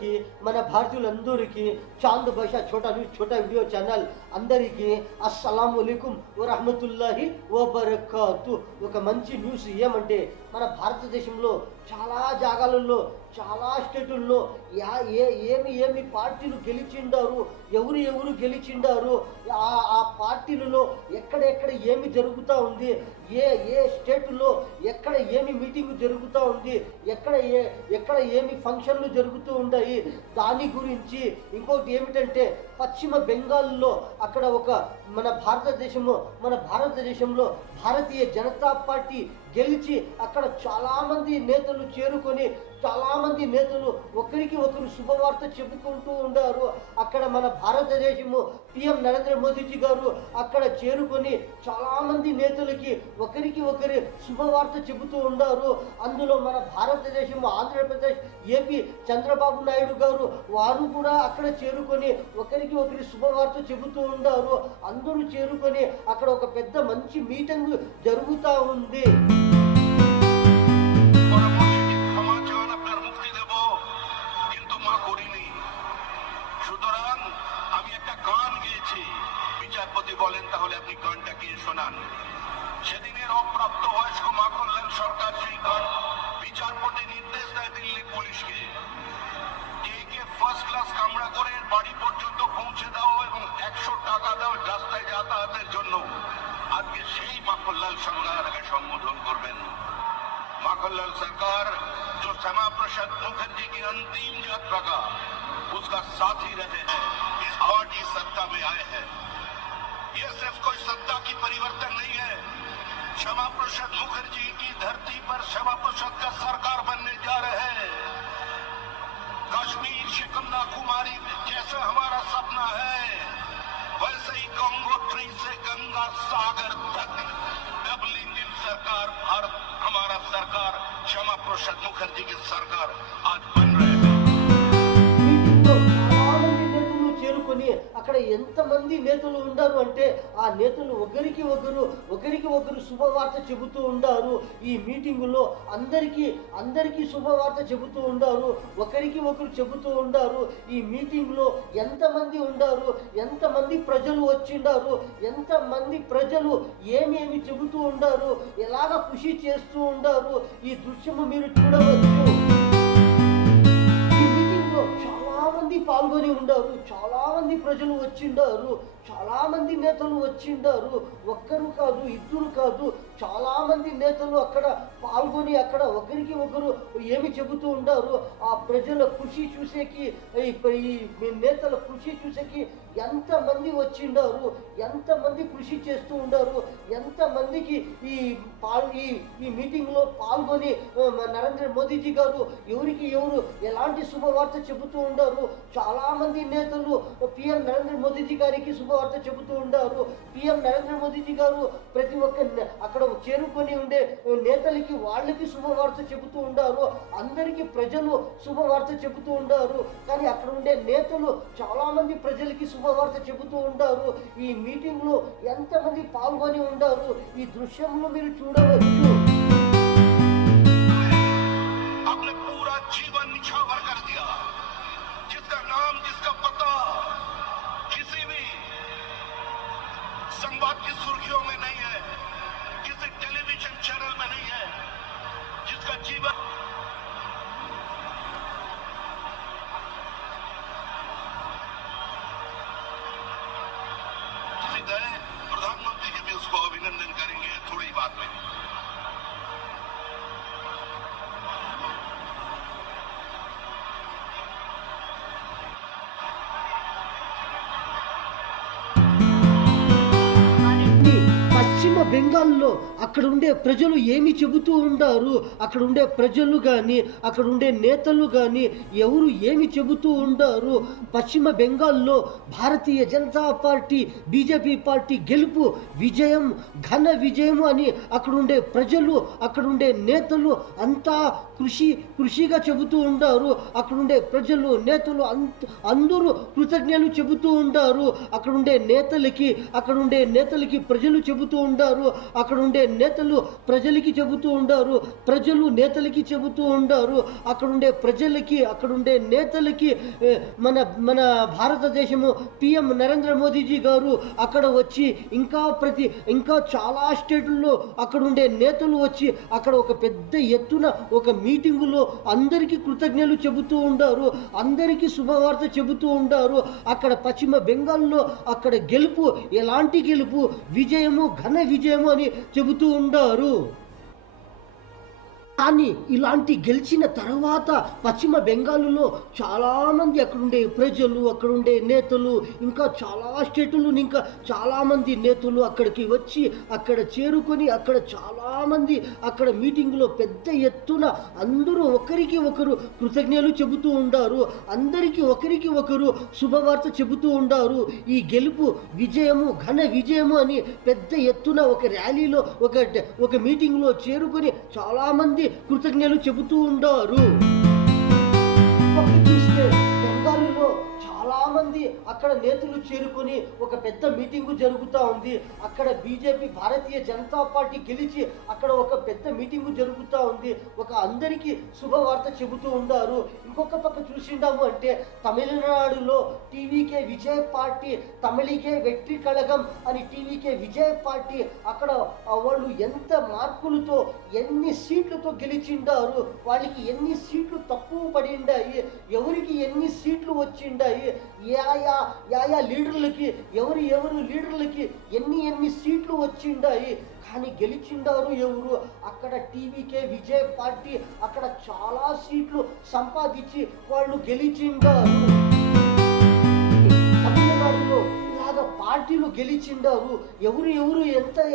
అందరికీ, మన భారతీయులందరికీ Chand Bhasha Chhota news Chhota video channel అందరికీ అస్సలాము అలైకుం వరహమతుల్లాహి వబరకాతు. ఒక మంచి న్యూస్ ఏమంటే, మన భారతదేశంలో చాలా జాగాలలో, చాలా స్టేటుల్లో ఏమి పార్టీలు గెలిచిండారు, ఎవరు గెలిచిండారు, ఆ పార్టీలలో ఎక్కడెక్కడ ఏమి జరుగుతూ ఉంది, ఏ స్టేటులో ఎక్కడ ఏమి మీటింగ్ జరుగుతూ ఉంది, ఎక్కడ ఏమి ఫంక్షన్లు జరుగుతూ ఉన్నాయి, దాని గురించి. ఇంకోటి ఏమిటంటే, పశ్చిమ బెంగాల్లో అక్కడ మన భారతదేశంలో భారతీయ జనతా పార్టీ గెలిచి అక్కడ చాలామంది నేతలు చేరుకొని, చాలామంది నేతలు ఒకరికి ఒకరు శుభవార్త చెప్పుకుంటూ ఉన్నారు. అక్కడ మన భారతదేశము పిఎం నరేంద్ర మోదీజీ గారు అక్కడ చేరుకొని చాలామంది నేతలకి ఒకరికి ఒకరి శుభవార్త చెబుతూ ఉన్నారు. అందులో మన భారతదేశము ఆంధ్రప్రదేశ్ ఏపీ చంద్రబాబు నాయుడు గారు వారు కూడా అక్కడ చేరుకొని ఒకరికి ఒకరి శుభవార్త చెబుతూ ఉన్నారు. అందరూ చేరుకొని అక్కడ ఒక పెద్ద మంచి మీటింగ్ జరుగుతూ ఉంది. বিচারপতি বলেন তাহলে আপনি গানটা গিয়ে শোনান। সেদিনের অপ্রাপ্ত বয়স্ক মাখনলাল সরকার সেই গান বিচারপতি নির্দেশ দেয় দিল্লি পুলিশকে, কে ফার্স্ট ক্লাস কামরা করে বাড়ি পর্যন্ত পৌঁছে দাও এবং 100 টাকা দাও রাস্তায় যাতায়াতের জন্য। আজকে সেই মাখনলাল সরকারকে সম্বোধন করবেন। माखनलाल सरकार जो श्यामा प्रसाद मुखर्जी की अंतिम यात्रा का उसका साथी रहे हैं, इस पार्टी सत्ता में आए हैं। ये सिर्फ कोई सत्ता की परिवर्तन नहीं है, श्यामा प्रसाद मुखर्जी की धरती पर श्यामा प्रसाद का सरकार बनने जा रहे हैं। कश्मीर से कन्याकुमारी जैसा हमारा सपना है, वैसे ही गंगोत्री से गंगा सागर तक डबल इंजन सरकार, भारत हमारा सरकार, श्यामा प्रसाद मुखर्जी की सरकार आज बन रहे हैं। అక్కడ ఎంతమంది నేతలు ఉన్నారు అంటే, ఆ నేతలు ఒకరికి ఒకరు శుభవార్త చెబుతూ ఉండారు. ఈ మీటింగులో అందరికీ శుభవార్త చెబుతూ ఉండారు, ఒకరికి ఒకరు చెబుతూ ఉండారు. ఈ మీటింగ్లో ఎంతమంది ఉండారు, ఎంతమంది ప్రజలు వచ్చిండారు, ఎంతమంది ప్రజలు ఏమేమి చెబుతూ ఉండారు, ఎలాగ ఖుషి చేస్తూ ఉండారు, ఈ దృశ్యము మీరు చూడవచ్చు. చాలా మంది పాల్గొని ఉండారు, చాలా మంది ప్రజలు వచ్చిండారు, చాలా మంది నేతలు వచ్చిండారు. ఒక్కరు కాదు, ఇద్దరు కాదు, చాలా మంది నేతలు అక్కడ పాల్గొని అక్కడ ఒకరికి ఒకరు ఏమి చెబుతూ ఉండారు. ఆ ప్రజల ఖుషి చూసేకి, ఈ నేతల ఖుషి చూసేకి ఎంతమంది వచ్చిండారు, ఎంతమంది కృషి చేస్తూ ఉండారు, ఎంతమందికి ఈ మీటింగ్లో పాల్గొని నరేంద్ర మోదీజీ గారు ఎవరికి ఎలాంటి శుభవార్త చెబుతూ ఉండారు. చాలామంది నేతలు పిఎం నరేంద్ర మోదీజీ గారికి శుభవార్త చెబుతూ ఉండారు. పిఎం నరేంద్ర మోదీజీ గారు ప్రతి ఒక్క అక్కడ చేరుకొని ఉండే నేతలకి వాళ్ళకి శుభవార్త చెబుతూ ఉండారు. అందరికీ ప్రజలు శుభవార్త చెబుతూ ఉండారు. కానీ అక్కడ ఉండే నేతలు చాలామంది ప్రజలకి శుభవార్త చెబుతూ ఉంటారు. ఈ మీటింగ్ లో ఎంతమంది పాల్గొని ఉంటారు, ఈ దృశ్యంలో మీరు చూడవచ్చు. आपने पूरा जीवन निछावर कर दिया, जिसका नाम जिसका पता किसी भी संवाद की सुर्खियों में नहीं है, किसी टेलीविजन चैनल में नहीं है, जिसका जीवन प्रधानमंत्री जी भी उसको अभिनंदन करेंगे थोड़ी बात में। పశ్చిమ బెంగాల్లో అక్కడ ఉండే ప్రజలు ఏమి చెబుతూ ఉంటారు, అక్కడ ఉండే ప్రజలు కానీ అక్కడ ఉండే నేతలు కానీ ఎవరు ఏమి చెబుతూ ఉంటారు. పశ్చిమ బెంగాల్లో Bharatiya Janata party BJP party గెలుపు విజయం, ఘన విజయం అని అక్కడ ఉండే ప్రజలు అక్కడ ఉండే నేతలు అంతా కృషిగా చెబుతూ ఉంటారు. అక్కడ ఉండే ప్రజలు నేతలు అందరూ కృతజ్ఞతలు చెబుతూ ఉంటారు. అక్కడ ఉండే నేతలకి ప్రజలు చెబుతూ ఉంటారు. ఉండారు, అక్కడ ఉండే నేతలు ప్రజలకి చెబుతూ ఉండారు, ప్రజలు నేతలకి చెబుతూ ఉండారు, అక్కడ ఉండే ప్రజలకి అక్కడ ఉండే నేతలకి మన మన భారతదేశము పిఎం నరేంద్ర మోదీజీ గారు అక్కడ వచ్చి ఇంకా చాలా స్టేట్లలో అక్కడ ఉండే నేతలు వచ్చి అక్కడ ఒక పెద్ద ఎత్తున ఒక మీటింగులో అందరికీ కృతజ్ఞతలు చెబుతూ ఉండారు, అందరికీ శుభవార్త చెబుతూ ఉండారు. అక్కడ పశ్చిమ బెంగాల్లో అక్కడ గెలుపు ఎలాంటి గెలుపు, విజయము ఘన విజయము అని చెబుతూ ఉండారు. కానీ ఇలాంటి గెలిచిన తర్వాత పశ్చిమ బెంగాల్లో చాలామంది అక్కడుండే ప్రజలు, అక్కడుండే నేతలు, ఇంకా చాలా స్టేటులు, ఇంకా చాలామంది నేతలు అక్కడికి వచ్చి అక్కడ చేరుకొని అక్కడ చాలామంది అక్కడ మీటింగ్లో పెద్ద ఎత్తున అందరూ ఒకరికి ఒకరు కృతజ్ఞతలు చెబుతూ ఉండారు, అందరికీ ఒకరికి ఒకరు శుభవార్త చెబుతూ ఉండారు. ఈ గెలుపు విజయము ఘన విజయము అని పెద్ద ఎత్తున ఒక ర్యాలీలో ఒక మీటింగ్లో చేరుకొని చాలామంది కృతజ్ఞతలు చెబుతూ ఉండారు. చూస్తే బెంగాల్లో చాలా మంది అక్కడ నేతలు చేరుకొని ఒక పెద్ద మీటింగు జరుగుతూ ఉంది. అక్కడ బీజేపీ భారతీయ జనతా పార్టీ గెలిచి అక్కడ ఒక పెద్ద మీటింగు జరుగుతూ ఉంది. ఒక అందరికీ శుభవార్త చెబుతూ ఉండారు. ఇంకొక పక్క చూసిండాము అంటే తమిళనాడులో టీవీకే విజయ్ పార్టీ, తమిళికే వెట్రి కళగం అని టీవీకే విజయ్ పార్టీ అక్కడ వాళ్ళు ఎంత మార్కులతో ఎన్ని సీట్లతో గెలిచిండారు, వాళ్ళకి ఎన్ని సీట్లు తక్కువ పడిండాయి, ఎవరికి ఎన్ని సీట్లు వచ్చిండాయి, యా లీడర్లకి ఎవరు లీడర్లకి ఎన్ని సీట్లు వచ్చిండాయి, కానీ గెలిచిండారు ఎవరు? అక్కడ టీవీకే విజయ్ పార్టీ అక్కడ చాలా సీట్లు సంపాదించి వాళ్ళు గెలిచిండారు. తమిళనాడులో ఇలాగ పార్టీలు గెలిచిండారు. ఎవరు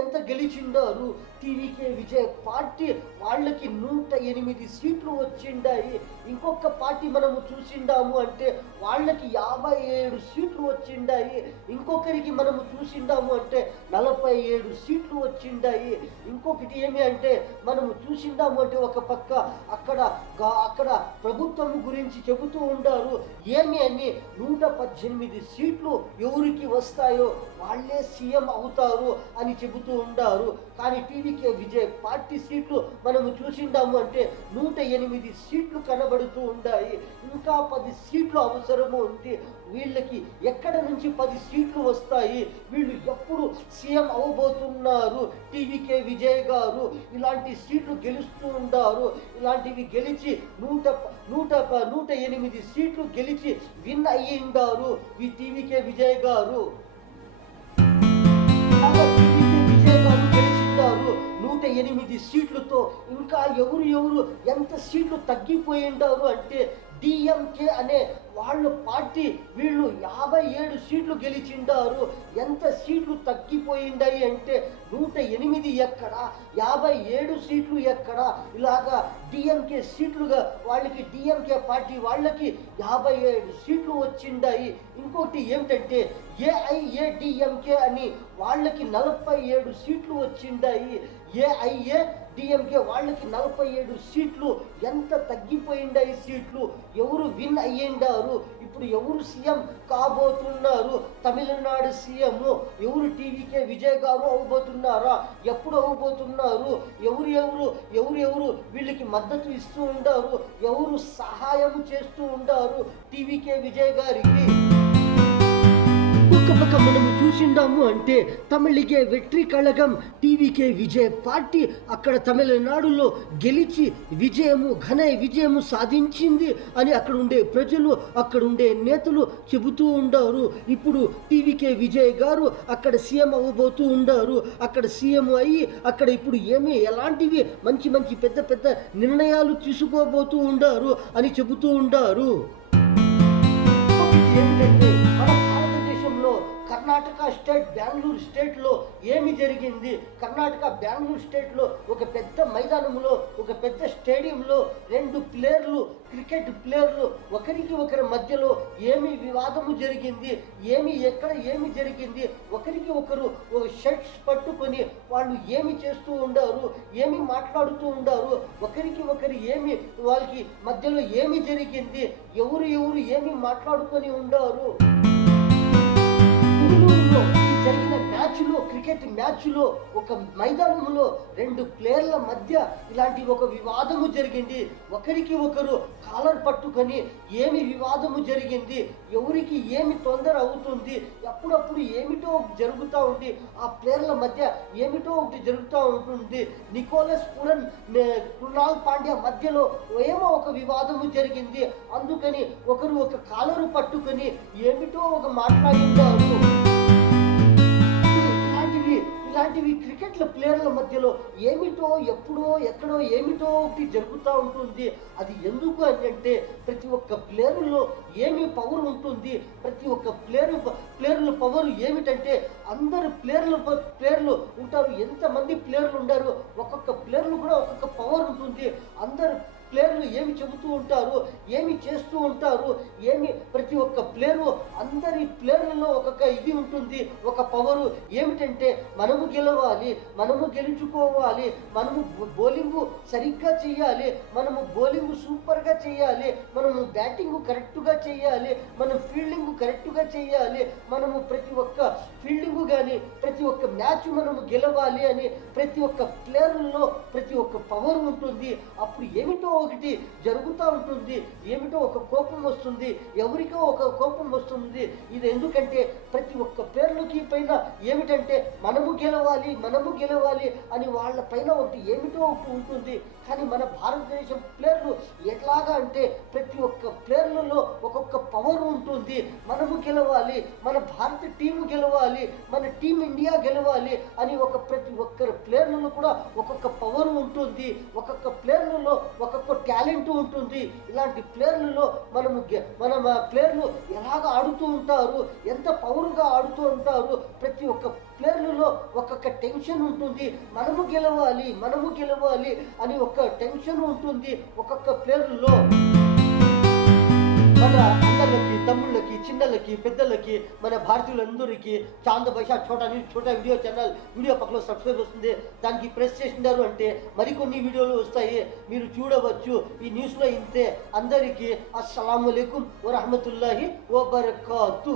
ఎంత గెలిచిండారు? టీవీకే విజయ్ పార్టీ వాళ్ళకి 108 సీట్లు వచ్చిండాయి. ఇంకొక పార్టీ మనము చూసిండాము అంటే వాళ్ళకి 57 సీట్లు వచ్చిండాయి. ఇంకొకరికి మనము చూసిండాము అంటే 47 సీట్లు వచ్చిండాయి. ఇంకొకటి ఏమి అంటే మనము చూసిండాము అంటే ఒక పక్క అక్కడ ప్రభుత్వం గురించి చెబుతూ ఉండారు. ఏమి అని 118 సీట్లు ఎవరికి వస్తాయో వాళ్ళే సీఎం అవుతారు అని చెబుతూ ఉండారు. కానీ టీవీకే విజయ్ పార్టీ సీట్లు మనము చూసిండాము అంటే 108 సీట్లు కనబడుతూ ఉన్నాయి. ఇంకా 10 సీట్లు అవసరము ఉంది. వీళ్ళకి ఎక్కడ నుంచి 10 సీట్లు వస్తాయి? వీళ్ళు ఎప్పుడు సీఎం అవబోతున్నారు? టీవీకే విజయ్ గారు ఇలాంటి సీట్లు గెలుస్తూ ఉండారు. ఇలాంటివి గెలిచి 108 సీట్లు గెలిచి విన్ అయ్యిండారు ఈ టీవీకే విజయ్ గారు. విజయ్ గారు గెలిచిండారు 108 సీట్లతో. ఇంకా ఎవరు ఎంత సీట్లు తగ్గిపోయిండారు అంటే డిఎంకే అనే వాళ్ళ పార్టీ వీళ్ళు 57 సీట్లు గెలిచిండారు. ఎంత సీట్లు తగ్గిపోయిండాయి అంటే 108 ఎక్కడ, 57 సీట్లు ఎక్కడ? ఇలాగా డిఎంకే సీట్లుగా వాళ్ళకి డిఎంకే పార్టీ వాళ్ళకి 57 సీట్లు వచ్చిండాయి. ఇంకోటి ఏమిటంటే ఏఐఏడిఎంకే అని వాళ్ళకి 47 సీట్లు వచ్చిండాయి. ఏఐఏడిఎంకే వాళ్ళకి 47 సీట్లు. ఎంత తగ్గిపోయిండాయి సీట్లు? ఎవరు విన్ అయ్యిండారు? ఇప్పుడు ఎవరు సీఎం కాబోతున్నారు? తమిళనాడు సీఎం ఎవరు? టీవీకే విజయ్ గారు అవబోతున్నారా? ఎప్పుడు అవబోతున్నారు? ఎవరు వీళ్ళకి మద్దతు ఇస్తూ ఉండారు? ఎవరు సహాయం చేస్తూ ఉండారు టీవీకే విజయ్ గారికి? పక్క మనము చూసిండాము అంటే తమిళికే వెట్రి కళగం టీవీకే విజయ్ పార్టీ అక్కడ తమిళనాడులో గెలిచి ఘన విజయము సాధించింది అని అక్కడ ఉండే ప్రజలు, అక్కడ ఉండే నేతలు చెబుతూ ఉండారు. ఇప్పుడు టీవీకే విజయ్ గారు అక్కడ సీఎం అవ్వబోతూ ఉండారు. అక్కడ సీఎం అయ్యి అక్కడ ఇప్పుడు ఎలాంటివి మంచి పెద్ద నిర్ణయాలు తీసుకోబోతూ ఉండారు అని చెబుతూ ఉండారు. ఏంటంటే కర్ణాటక స్టేట్, బెంగళూరు స్టేట్లో ఏమి జరిగింది? కర్ణాటక బెంగళూరు స్టేట్లో ఒక పెద్ద మైదానంలో, ఒక పెద్ద స్టేడియంలో 2 ప్లేయర్లు, క్రికెట్ ప్లేయర్లు ఒకరికి ఒకరి మధ్యలో ఏమి వివాదము జరిగింది? ఎక్కడ ఏమి జరిగింది? ఒకరికి ఒకరు షర్ట్స్ పట్టుకొని వాళ్ళు ఏమి చేస్తూ ఉండారు? ఏమి మాట్లాడుతూ ఉండారు? ఒకరికి ఒకరు వాళ్ళకి మధ్యలో ఏమి జరిగింది? ఎవరు ఏమి మాట్లాడుకొని ఉండారు? జరిగిన మ్యాచ్ క్రికెట్ మ్యాచ్లో ఒక మైదానంలో 2 ప్లేయర్ల మధ్య ఇలాంటి ఒక వివాదము జరిగింది. ఒకరికి ఒకరు కాలర్ పట్టుకొని ఏమి వివాదము జరిగింది, ఎవరికి ఏమి తొందర అవుతుంది, అప్పుడప్పుడు ఏమిటో జరుగుతూ ఉంది, ఆ ప్లేయర్ల మధ్య ఏమిటో ఒకటి జరుగుతూ ఉంటుంది. నికోలస్ పురన్ కృణాల్ పాండ్యా మధ్యలో ఏమో ఒక వివాదము జరిగింది. అందుకని ఒకరు ఒక కాలరు పట్టుకొని ఏమిటో ఒక మాట్లాడింటారు. ఇలాంటివి క్రికెట్ల ప్లేయర్ల మధ్యలో ఏమిటో ఎప్పుడో ఎక్కడో ఏమిటో ఒకటి జరుగుతూ ఉంటుంది. అది ఎందుకు అని అంటే ప్రతి ఒక్క ప్లేయర్లో ఏమి పవర్ ఉంటుంది, ప్రతి ఒక్క ప్లేయర్ల పవర్ ఏమిటంటే అందరు ప్లేయర్లు ఉంటారు. ఎంతమంది ప్లేయర్లు ఉండారు, ఒక్కొక్క ప్లేయర్లు కూడా ఒక్కొక్క పవర్ ఉంటుంది. అందరు ప్లేయర్లు ఏమి చెబుతూ ఉంటారు, ఏమి చేస్తూ ఉంటారు, ప్రతి ఒక్క ప్లేయరు అందరి ప్లేయర్లలో ఒక్కొక్క ఇది ఉంటుంది, ఒక పవరు. ఏమిటంటే మనము గెలవాలి, మనము గెలుచుకోవాలి, మనము బౌలింగ్ సరిగ్గా చేయాలి, మనము బౌలింగ్ సూపర్గా చేయాలి, మనము బ్యాటింగ్ కరెక్ట్గా చేయాలి, మనం ఫీల్డింగ్ కరెక్ట్గా చేయాలి, మనము ప్రతి ఒక్క ఫీల్డింగ్ కానీ ప్రతి ఒక్క మ్యాచ్ మనము గెలవాలి అని ప్రతి ఒక్క ప్లేయర్లలో ప్రతి ఒక్క పవర్ ఉంటుంది. అప్పుడు ఏమిటో ఒకటి జరుగుతూ ఉంటుంది, ఏమిటో ఒక కోపం వస్తుంది, ఎవరికో ఒక కోపం వస్తుంది. ఇది ఎందుకంటే ప్రతి ఒక్క ప్లేయర్లకి పైన ఏమిటంటే మనము గెలవాలి అని వాళ్ళ పైన ఒకటి ఏమిటో ఒకటి ఉంటుంది. కానీ మన భారతదేశం ప్లేయర్లు ఎట్లాగా అంటే ప్రతి ఒక్క ప్లేయర్లలో ఒక్కొక్క పవర్ ఉంటుంది. మనము గెలవాలి, మన భారత టీము గెలవాలి, మన టీం ఇండియా గెలవాలి అని ప్రతి ఒక్కరి ప్లేయర్లలో కూడా ఒక్కొక్క పవర్ ఉంటుంది, ఒక్కొక్క ప్లేయర్లలో ఒక్కొక్క టాలెంట్ ఉంటుంది. ఇలాంటి ప్లేయర్లలో మన ప్లేయర్లు ఎలాగ ఆడుతూ ఉంటారు, ఎంత పవర్గా ఆడుతూ ఉంటారు. ప్రతి ఒక్క ప్లేయర్లలో ఒక్కొక్క టెన్షన్ ఉంటుంది, మనము గెలవాలి అని ఒక టెన్షన్ ఉంటుంది ఒక్కొక్క ప్లేయర్లలో. మన అన్నలకి, తమ్ముళ్ళకి, చిన్నలకి, పెద్దలకి, మన భారతీయులందరికీ Chand Bhasha Chota video channel video పక్కన సబ్స్క్రైబ్ వస్తుంది, దానికి ప్రెస్ చేసినారు అంటే మరికొన్ని వీడియోలు వస్తాయి, మీరు చూడవచ్చు. ఈ న్యూస్లో ఇంతే. అందరికీ అస్సలాము అలైకుం వరహమతుల్లాహి వబరకాతు.